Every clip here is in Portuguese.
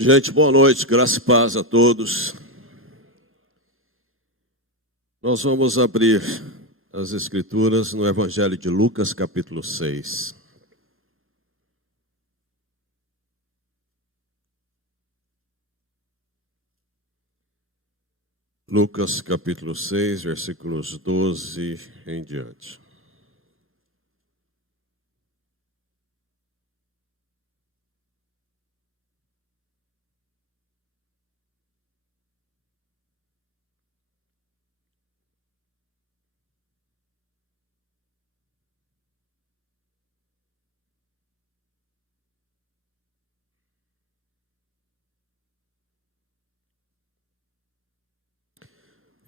Gente, boa noite, graça e paz a todos. Nós vamos abrir as Escrituras no Evangelho de Lucas, capítulo 6. Lucas, capítulo 6, versículos 12 em diante.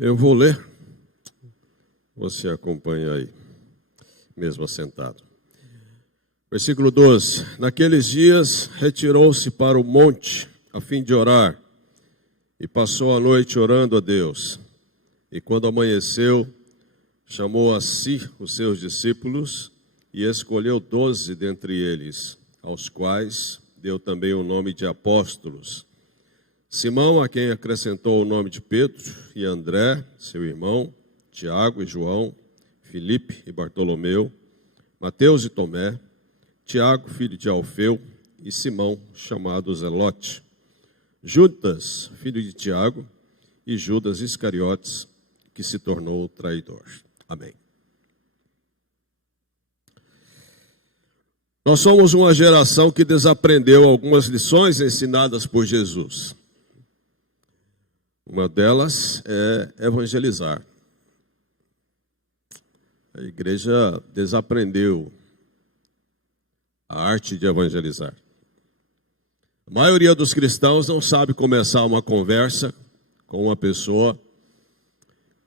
Eu vou ler, você acompanha aí, mesmo assentado. Versículo 12. Naqueles dias retirou-se para o monte a fim de orar e passou a noite orando a Deus. E quando amanheceu, chamou a si os seus discípulos e escolheu 12 dentre eles, aos quais deu também o nome de apóstolos. Simão, a quem acrescentou o nome de Pedro, e André, seu irmão, Tiago e João, Filipe e Bartolomeu, Mateus e Tomé, Tiago, filho de Alfeu, e Simão, chamado Zelote, Judas, filho de Tiago, e Judas Iscariotes, que se tornou traidor. Amém. Nós somos uma geração que desaprendeu algumas lições ensinadas por Jesus. Uma delas é evangelizar. A igreja desaprendeu a arte de evangelizar. A maioria dos cristãos não sabe começar uma conversa com uma pessoa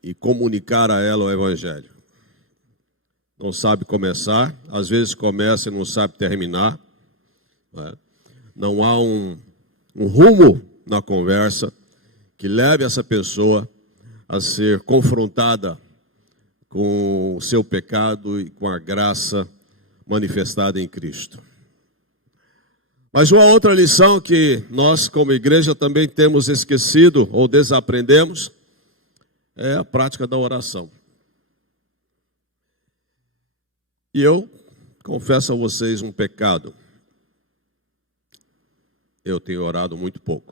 e comunicar a ela o evangelho. Não sabe começar, às vezes começa e não sabe terminar. Não há um rumo na conversa que leve essa pessoa a ser confrontada com o seu pecado e com a graça manifestada em Cristo. Mas uma outra lição que nós, como igreja, também temos esquecido ou desaprendemos é a prática da oração. E eu confesso a vocês um pecado. Eu tenho orado muito pouco.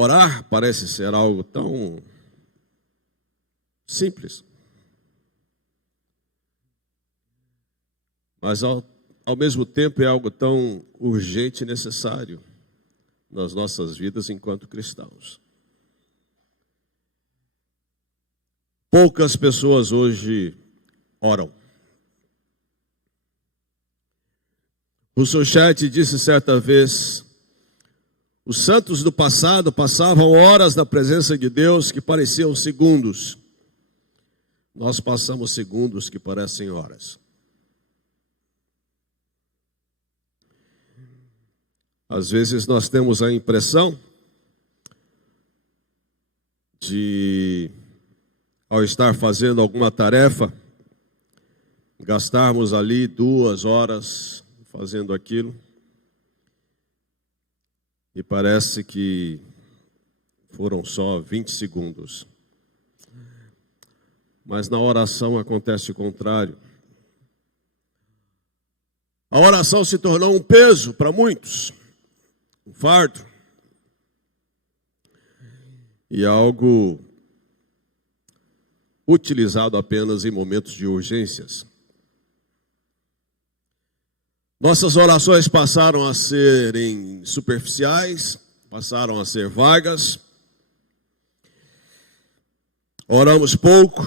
Orar parece ser algo tão simples, mas ao mesmo tempo é algo tão urgente e necessário nas nossas vidas enquanto cristãos. Poucas pessoas hoje oram. Rousseau Chat disse certa vez: os santos do passado passavam horas na presença de Deus que pareciam segundos. Nós passamos segundos que parecem horas. Às vezes nós temos a impressão de, ao estar fazendo alguma tarefa, gastarmos ali 2 horas fazendo aquilo. E parece que foram só 20 segundos. Mas na oração acontece o contrário. A oração se tornou um peso para muitos, um fardo. E algo utilizado apenas em momentos de urgências. Nossas orações passaram a serem superficiais, passaram a ser vagas. Oramos pouco,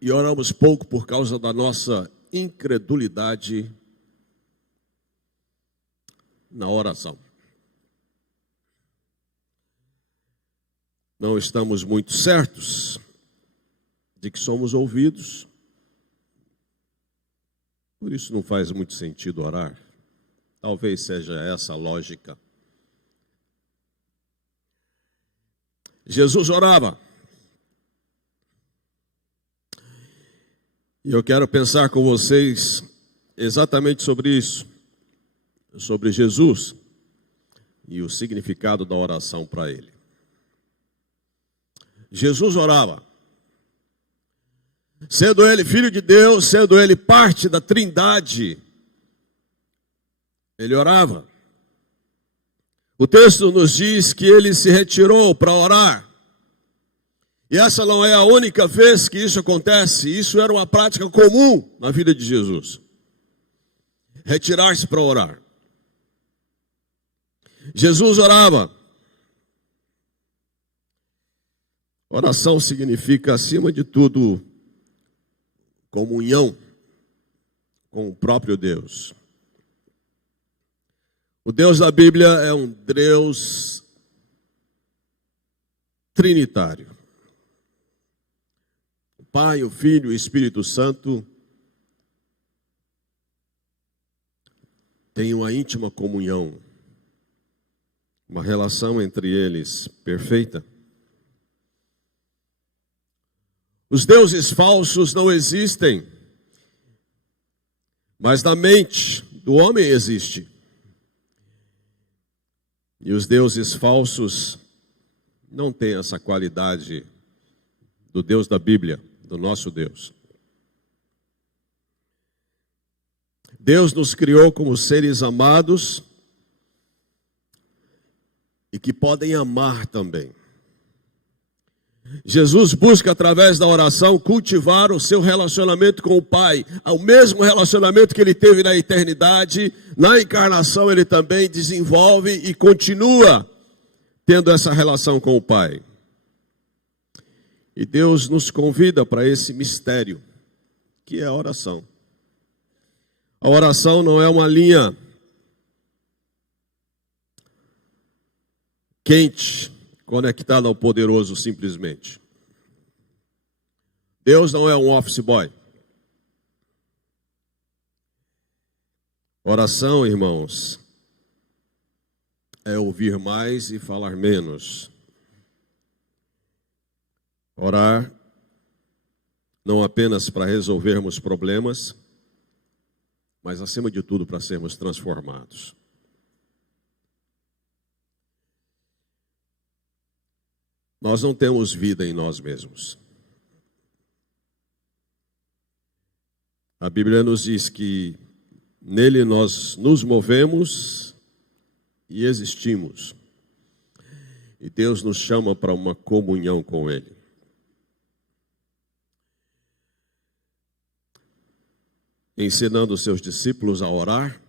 e oramos pouco por causa da nossa incredulidade na oração. Não estamos muito certos de que somos ouvidos. Por isso não faz muito sentido orar. Talvez seja essa a lógica. Jesus orava. E eu quero pensar com vocês exatamente sobre isso, sobre Jesus e o significado da oração para ele. Jesus orava. Sendo ele filho de Deus, sendo ele parte da Trindade, ele orava. O texto nos diz que ele se retirou para orar. E essa não é a única vez que isso acontece. Isso era uma prática comum na vida de Jesus. Retirar-se para orar. Jesus orava. Oração significa, acima de tudo, comunhão com o próprio Deus. O Deus da Bíblia é um Deus trinitário. O Pai, o Filho e o Espírito Santo têm uma íntima comunhão, uma relação entre eles perfeita. Os deuses falsos não existem, mas na mente do homem existe. E os deuses falsos não têm essa qualidade do Deus da Bíblia, do nosso Deus. Deus nos criou como seres amados e que podem amar também. Jesus busca, através da oração, cultivar o seu relacionamento com o Pai, o mesmo relacionamento que ele teve na eternidade. Na encarnação ele também desenvolve e continua tendo essa relação com o Pai. E Deus nos convida para esse mistério, que é a oração. A oração não é uma linha quente, conectada ao poderoso simplesmente. Deus não é um office boy. Oração, irmãos, é ouvir mais e falar menos. Orar não apenas para resolvermos problemas, mas acima de tudo para sermos transformados. Nós não temos vida em nós mesmos. A Bíblia nos diz que nele nós nos movemos e existimos. E Deus nos chama para uma comunhão com Ele. Ensinando os seus discípulos a orar,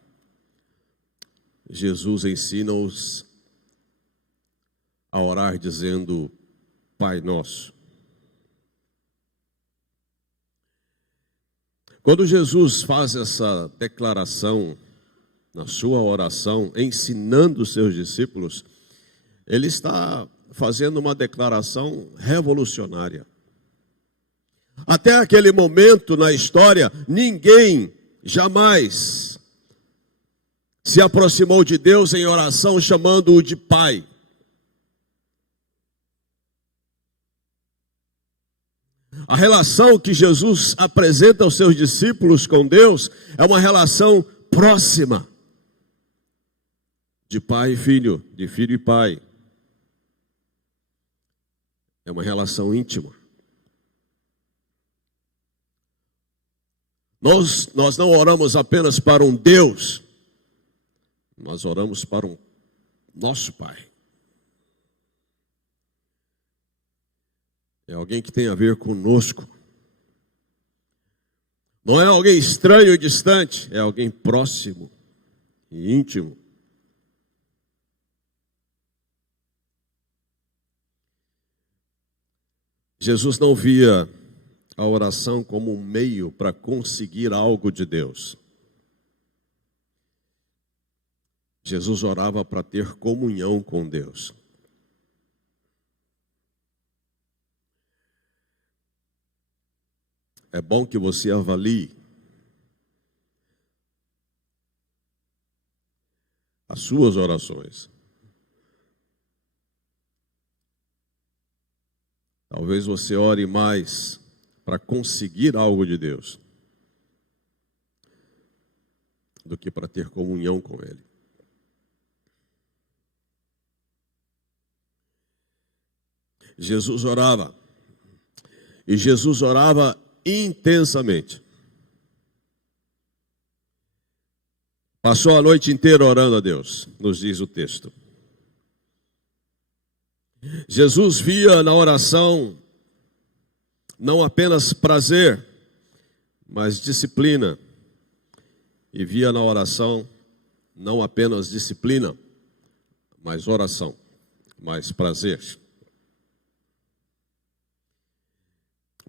Jesus ensina-os a orar dizendo: Pai Nosso. Quando Jesus faz essa declaração na sua oração, ensinando os seus discípulos, ele está fazendo uma declaração revolucionária. Até aquele momento na história, ninguém jamais se aproximou de Deus em oração chamando-o de Pai. A relação que Jesus apresenta aos seus discípulos com Deus é uma relação próxima, de pai e filho, de filho e pai. É uma relação íntima. Nós não oramos apenas para um Deus, nós oramos para um nosso Pai. É alguém que tem a ver conosco. Não é alguém estranho e distante, é alguém próximo e íntimo. Jesus não via a oração como um meio para conseguir algo de Deus. Jesus orava para ter comunhão com Deus. É bom que você avalie as suas orações. Talvez você ore mais para conseguir algo de Deus do que para ter comunhão com Ele. Jesus orava, e Jesus orava intensamente. Passou a noite inteira orando a Deus, nos diz o texto. Jesus via na oração não apenas prazer, mas disciplina. E via na oração não apenas disciplina, mas oração, mais prazer.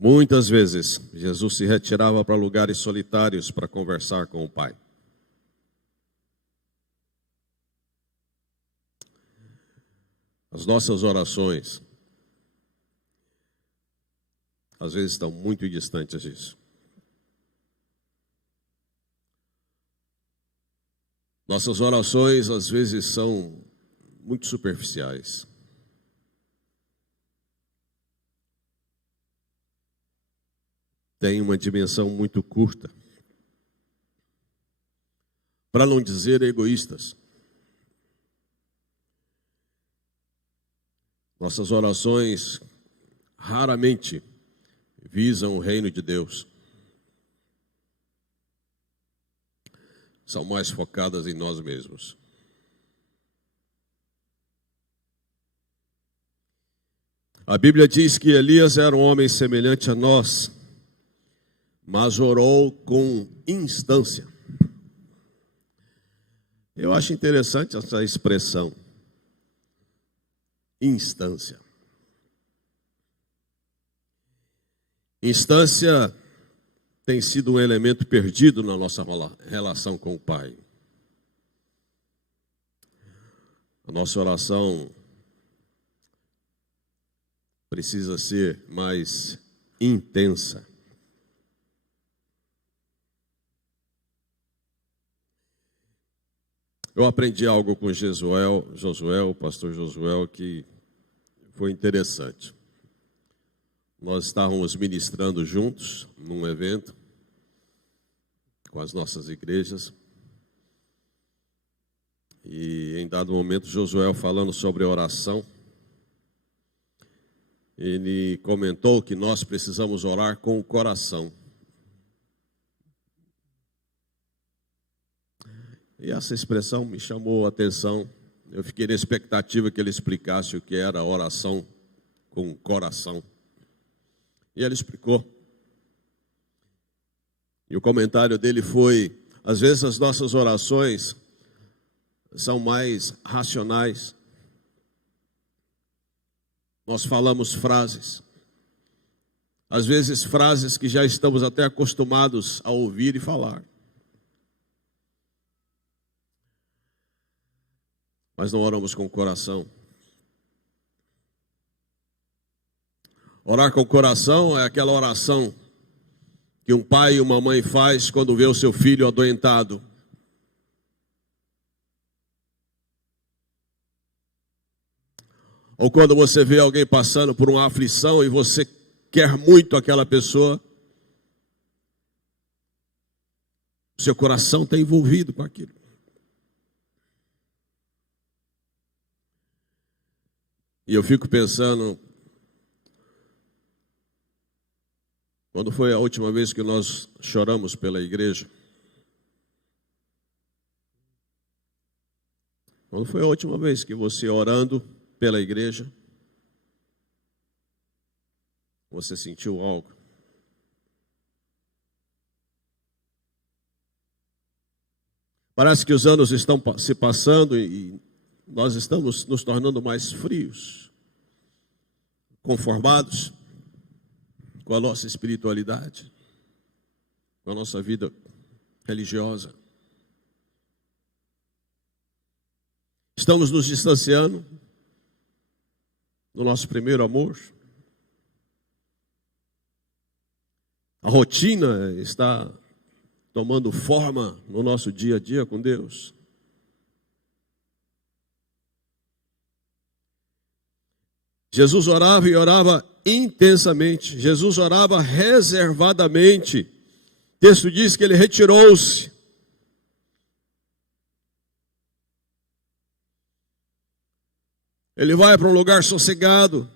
Muitas vezes, Jesus se retirava para lugares solitários para conversar com o Pai. As nossas orações, às vezes, estão muito distantes disso. Nossas orações, às vezes, são muito superficiais. Tem uma dimensão muito curta, para não dizer egoístas. Nossas orações raramente visam o reino de Deus. São mais focadas em nós mesmos. A Bíblia diz que Elias era um homem semelhante a nós, mas orou com instância. Eu acho interessante essa expressão, instância. Instância tem sido um elemento perdido na nossa relação com o Pai. A nossa oração precisa ser mais intensa. Eu aprendi algo com o pastor Josué, que foi interessante. Nós estávamos ministrando juntos num evento com as nossas igrejas. E em dado momento, Josué falando sobre oração, ele comentou que nós precisamos orar com o coração. E essa expressão me chamou a atenção. Eu fiquei na expectativa que ele explicasse o que era a oração com o coração. E ele explicou. E o comentário dele foi: às vezes as nossas orações são mais racionais. Nós falamos frases. Às vezes frases que já estamos até acostumados a ouvir e falar. Mas não oramos com o coração. Orar com o coração é aquela oração que um pai e uma mãe faz quando vê o seu filho adoentado. Ou quando você vê alguém passando por uma aflição e você quer muito aquela pessoa, seu coração está envolvido com aquilo. E eu fico pensando, quando foi a última vez que nós choramos pela igreja? Quando foi a última vez que você, orando pela igreja, você sentiu algo? Parece que os anos estão se passando e nós estamos nos tornando mais frios, conformados com a nossa espiritualidade, com a nossa vida religiosa. Estamos nos distanciando do nosso primeiro amor. A rotina está tomando forma no nosso dia a dia com Deus. Jesus orava e orava intensamente. Jesus orava reservadamente. O texto diz que ele retirou-se. Ele vai para um lugar sossegado,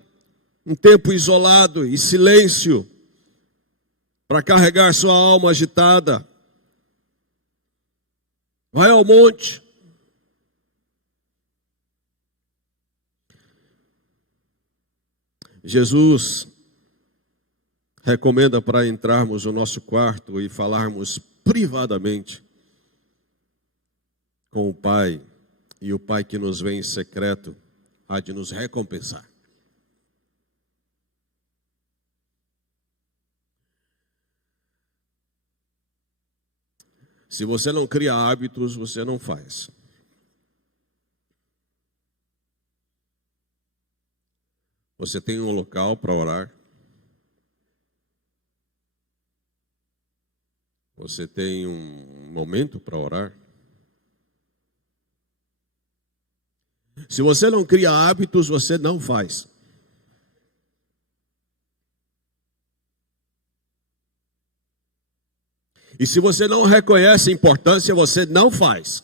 um tempo isolado e silêncio, para carregar sua alma agitada. Vai ao monte. Jesus recomenda para entrarmos no nosso quarto e falarmos privadamente com o Pai, e o Pai que nos vê em secreto há de nos recompensar. Se você não cria hábitos, você não faz. Você tem um local para orar. Você tem um momento para orar. Se você não cria hábitos, você não faz. E se você não reconhece a importância, você não faz.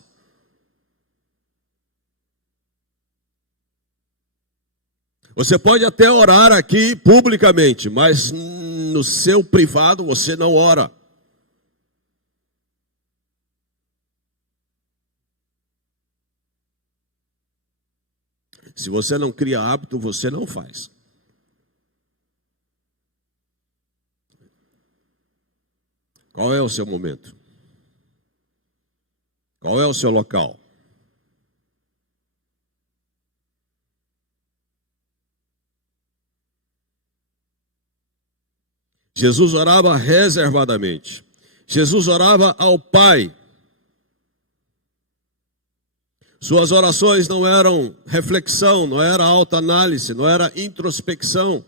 Você pode até orar aqui publicamente, mas no seu privado você não ora. Se você não cria hábito, você não faz. Qual é o seu momento? Qual é o seu local? Jesus orava reservadamente. Jesus orava ao Pai. Suas orações não eram reflexão, não era autoanálise, não era introspecção.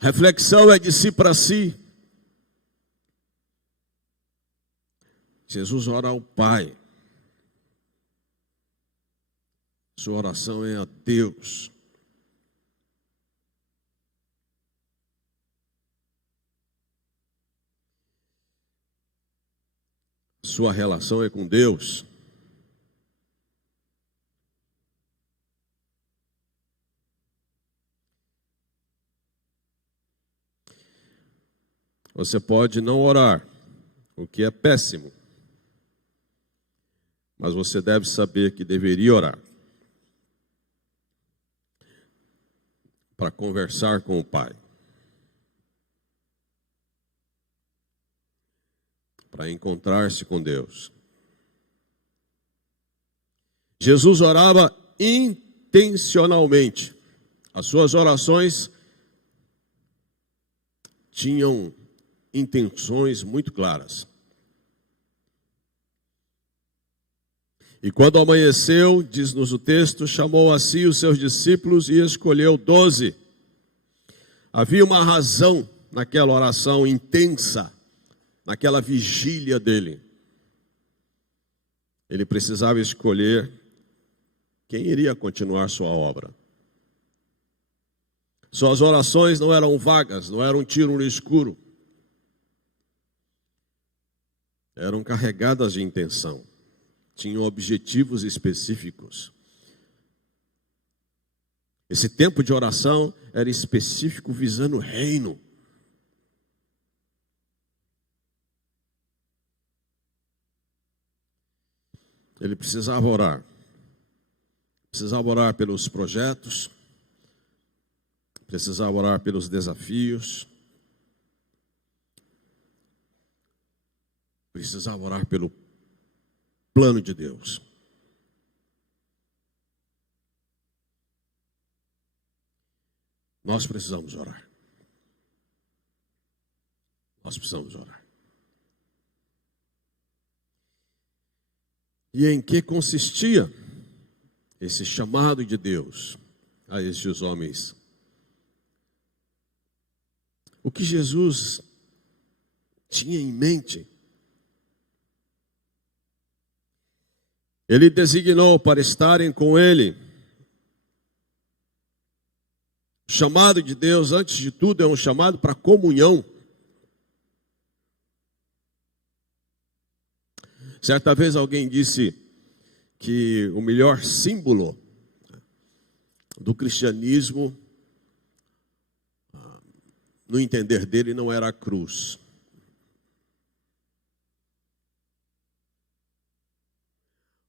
Reflexão é de si para si. Jesus ora ao Pai. Sua oração é a Deus. Sua relação é com Deus. Você pode não orar, o que é péssimo. Mas você deve saber que deveria orar. Para conversar com o Pai. Para encontrar-se com Deus. Jesus orava intencionalmente. As suas orações tinham intenções muito claras. E quando amanheceu, diz-nos o texto, chamou a si os seus discípulos e escolheu 12. Havia uma razão naquela oração intensa, naquela vigília dele. Ele precisava escolher quem iria continuar sua obra. Suas orações não eram vagas, não eram um tiro no escuro. Eram carregadas de intenção. Tinham objetivos específicos. Esse tempo de oração era específico visando o reino. Ele precisava orar. Precisava orar pelos projetos. Precisava orar pelos desafios. Precisava orar pelo plano de Deus. Nós precisamos orar. Nós precisamos orar. E em que consistia esse chamado de Deus a estes homens? O que Jesus tinha em mente? Ele designou para estarem com ele. O chamado de Deus, antes de tudo, é um chamado para comunhão. Certa vez alguém disse que o melhor símbolo do cristianismo, no entender dele, não era a cruz.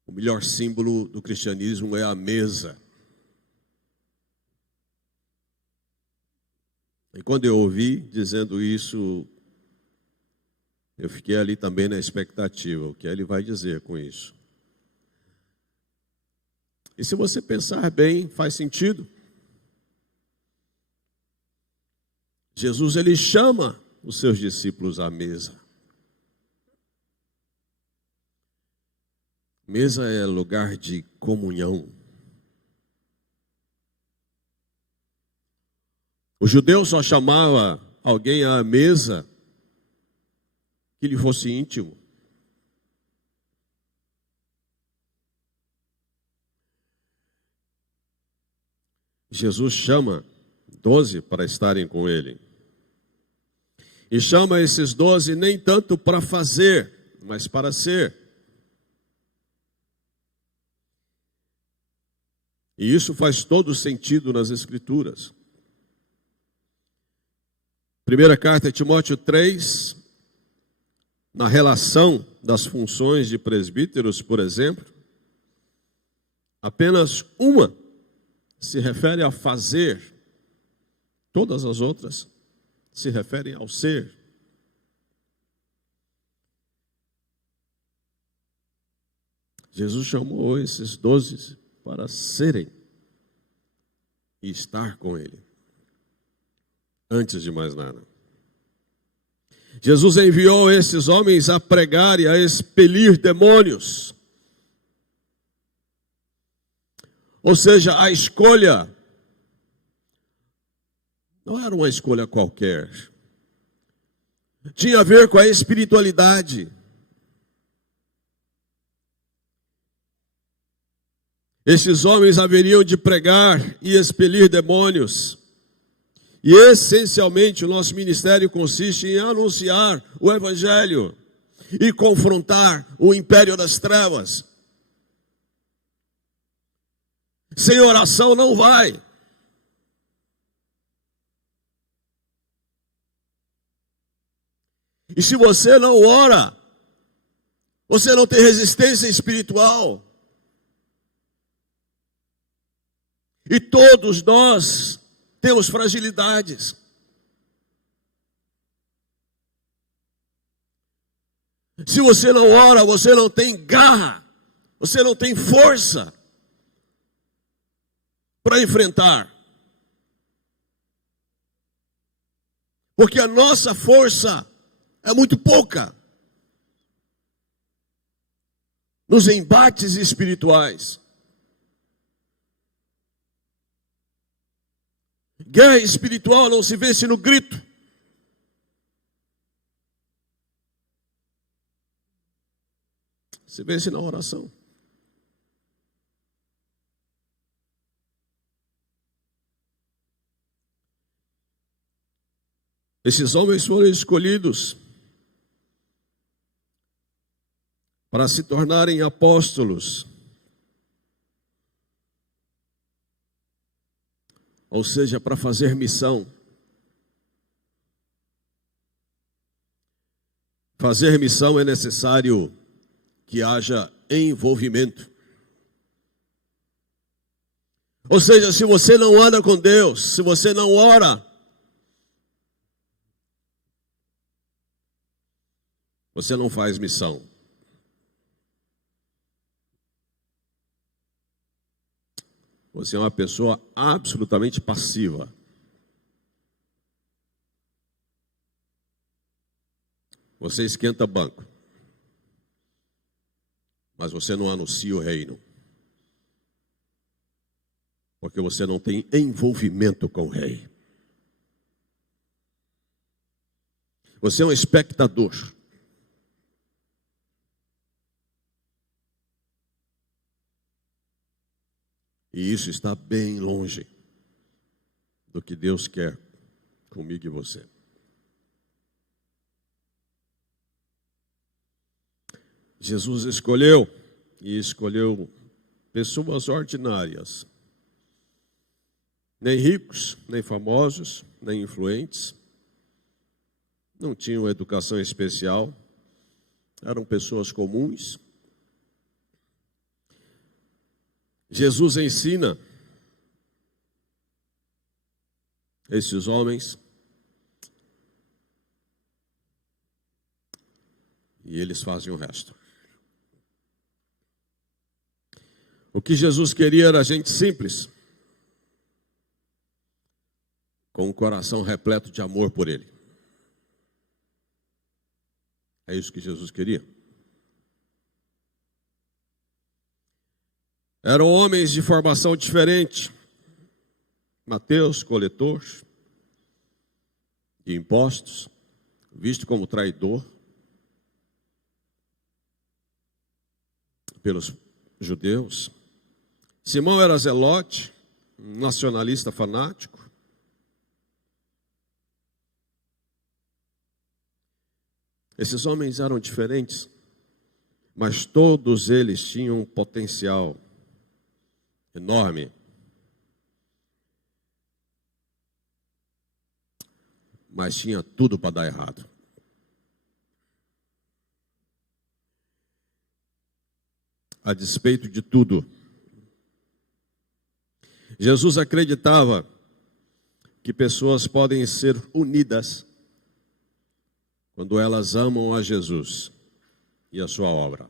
O melhor símbolo do cristianismo é a mesa. E quando eu ouvi dizendo isso, eu fiquei ali também na expectativa, o que ele vai dizer com isso. E se você pensar bem, faz sentido. Jesus, ele chama os seus discípulos à mesa. Mesa é lugar de comunhão. O judeu só chamava alguém à mesa que lhe fosse íntimo. Jesus chama 12 para estarem com ele. E chama esses 12 nem tanto para fazer, mas para ser. E isso faz todo sentido nas Escrituras. Primeira carta de Timóteo 3, na relação das funções de presbíteros, por exemplo, apenas uma se refere a fazer, todas as outras se referem ao ser. Jesus chamou esses 12 para serem e estar com ele, antes de mais nada. Jesus enviou esses homens a pregar e a expelir demônios. Ou seja, a escolha não era uma escolha qualquer. Tinha a ver com a espiritualidade. Esses homens haveriam de pregar e expelir demônios. E essencialmente o nosso ministério consiste em anunciar o Evangelho e confrontar o império das trevas. Sem oração não vai. E se você não ora, você não tem resistência espiritual. E todos nós temos fragilidades. Se você não ora, você não tem garra, você não tem força para enfrentar. Porque a nossa força é muito pouca nos embates espirituais. Guerra espiritual não se vence no grito. Se vence na oração. Esses homens foram escolhidos para se tornarem apóstolos. Ou seja, para fazer missão. Fazer missão é necessário que haja envolvimento. Ou seja, se você não anda com Deus, se você não ora, você não faz missão. Você é uma pessoa absolutamente passiva. Você esquenta banco. Mas você não anuncia o reino. Porque você não tem envolvimento com o rei. Você é um espectador. E isso está bem longe do que Deus quer comigo e você. Jesus escolheu, e escolheu pessoas ordinárias, nem ricos, nem famosos, nem influentes, não tinham educação especial, eram pessoas comuns. Jesus ensina esses homens e eles fazem o resto. O que Jesus queria era gente simples, com um coração repleto de amor por Ele. É isso que Jesus queria. Eram homens de formação diferente. Mateus, coletor de impostos, visto como traidor pelos judeus. Simão era zelote, nacionalista fanático. Esses homens eram diferentes, mas todos eles tinham um potencial enorme. Mas tinha tudo para dar errado. A despeito de tudo, Jesus acreditava que pessoas podem ser unidas quando elas amam a Jesus e a sua obra.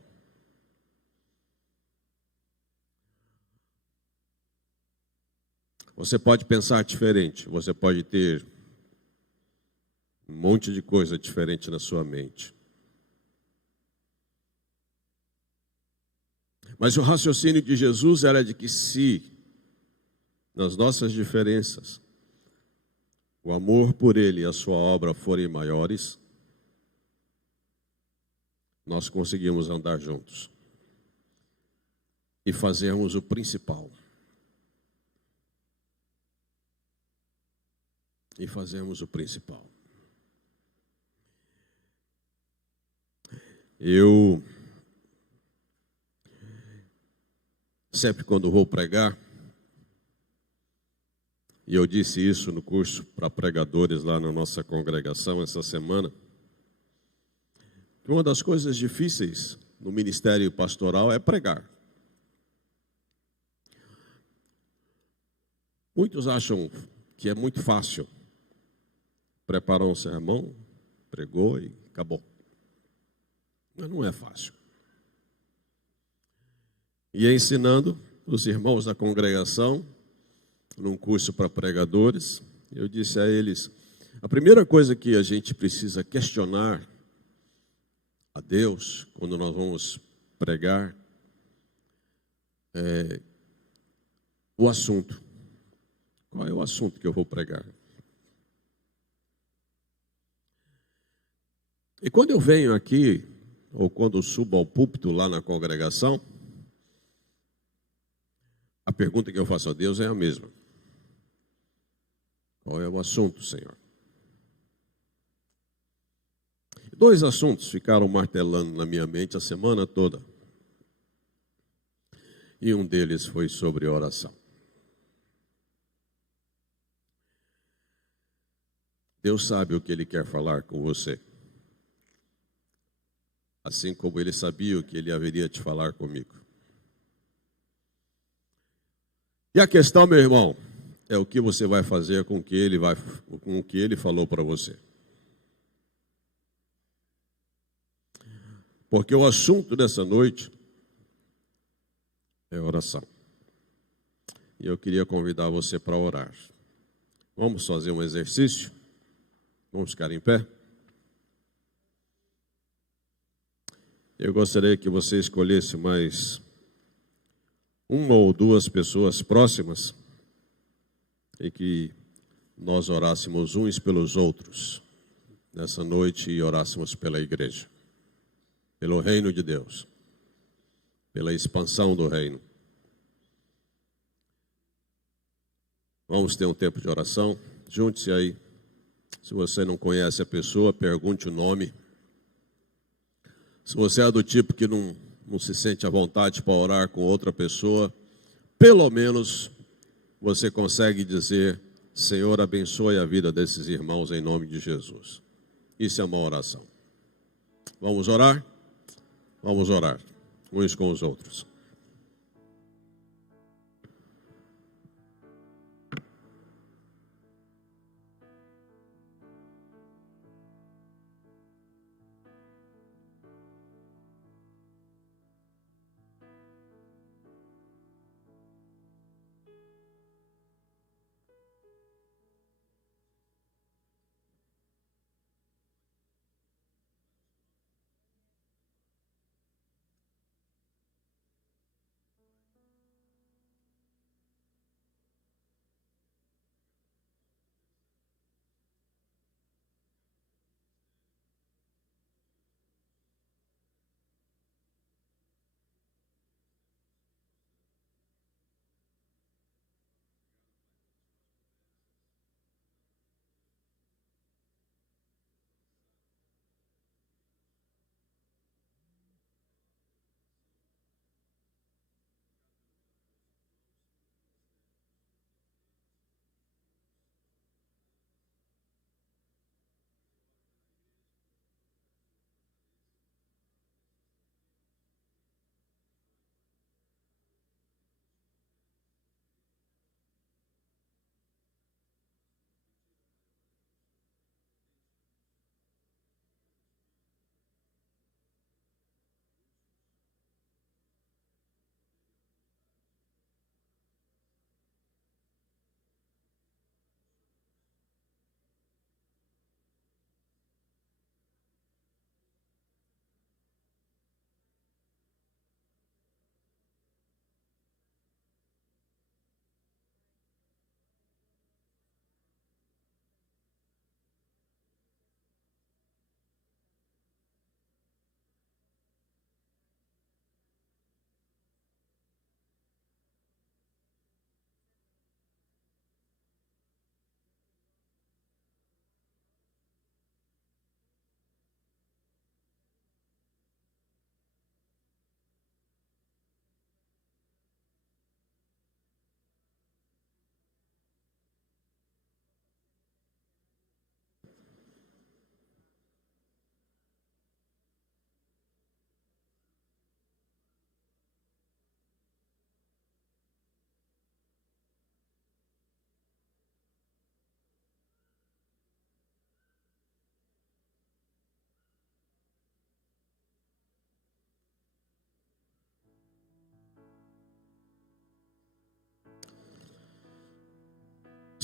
Você pode pensar diferente, você pode ter um monte de coisa diferente na sua mente. Mas o raciocínio de Jesus era de que se, nas nossas diferenças, o amor por Ele e a sua obra forem maiores, nós conseguimos andar juntos e fazermos o principal. E fazermos o principal. Eu sempre quando vou pregar, e eu disse isso no curso para pregadores lá na nossa congregação essa semana, que uma das coisas difíceis no ministério pastoral é pregar. Muitos acham que é muito fácil. Preparar um sermão, pregou e acabou. Mas não é fácil. E ensinando os irmãos da congregação, num curso para pregadores, eu disse a eles, a primeira coisa que a gente precisa questionar a Deus, quando nós vamos pregar, é o assunto. Qual é o assunto que eu vou pregar? E quando eu venho aqui, ou quando eu subo ao púlpito lá na congregação, a pergunta que eu faço a Deus é a mesma. Qual é o assunto, Senhor? Dois assuntos ficaram martelando na minha mente a semana toda. E um deles foi sobre oração. Deus sabe o que Ele quer falar com você. Assim como Ele sabia o que Ele haveria de falar comigo. E a questão, meu irmão, é o que você vai fazer com o que Ele falou para você. Porque o assunto dessa noite é oração. E eu queria convidar você para orar. Vamos fazer um exercício? Vamos ficar em pé? Eu gostaria que você escolhesse mais uma ou duas pessoas próximas e que nós orássemos uns pelos outros nessa noite e orássemos pela igreja, pelo reino de Deus, pela expansão do reino. Vamos ter um tempo de oração. Junte-se aí. Se você não conhece a pessoa, pergunte o nome. Se você é do tipo que não se sente à vontade para orar com outra pessoa, pelo menos você consegue dizer: Senhor, abençoe a vida desses irmãos em nome de Jesus. Isso é uma oração. Vamos orar? Vamos orar uns com os outros.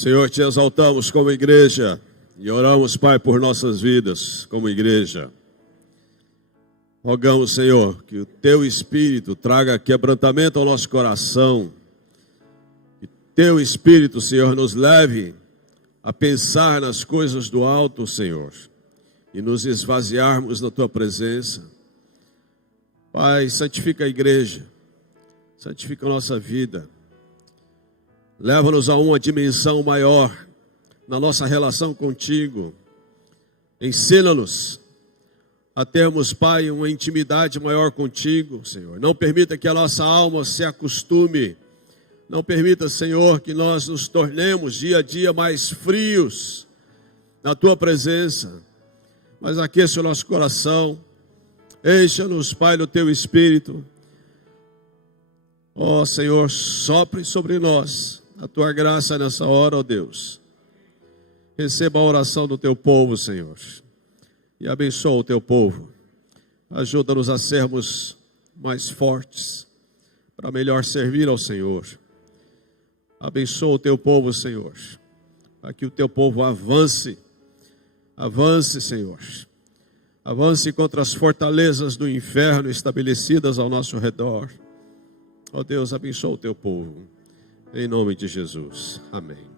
Senhor, te exaltamos como igreja e oramos, Pai, por nossas vidas como igreja. Rogamos, Senhor, que o Teu Espírito traga quebrantamento ao nosso coração. Que Teu Espírito, Senhor, nos leve a pensar nas coisas do alto, Senhor, e nos esvaziarmos na Tua presença. Pai, santifica a igreja, santifica a nossa vida. Leva-nos a uma dimensão maior na nossa relação contigo. Ensina-nos a termos, Pai, uma intimidade maior contigo, Senhor. Não permita que a nossa alma se acostume. Não permita, Senhor, que nós nos tornemos dia a dia mais frios na Tua presença. Mas aqueça o nosso coração. Encha-nos, Pai, do Teu Espírito. Ó Senhor, sopre sobre nós a Tua graça nessa hora, ó Deus. Receba a oração do Teu povo, Senhor, e abençoa o Teu povo. Ajuda-nos a sermos mais fortes, para melhor servir ao Senhor. Abençoa o Teu povo, Senhor, para que o Teu povo avance. Avance, Senhor. Avance contra as fortalezas do inferno estabelecidas ao nosso redor. Ó Deus, abençoa o Teu povo. Em nome de Jesus. Amém.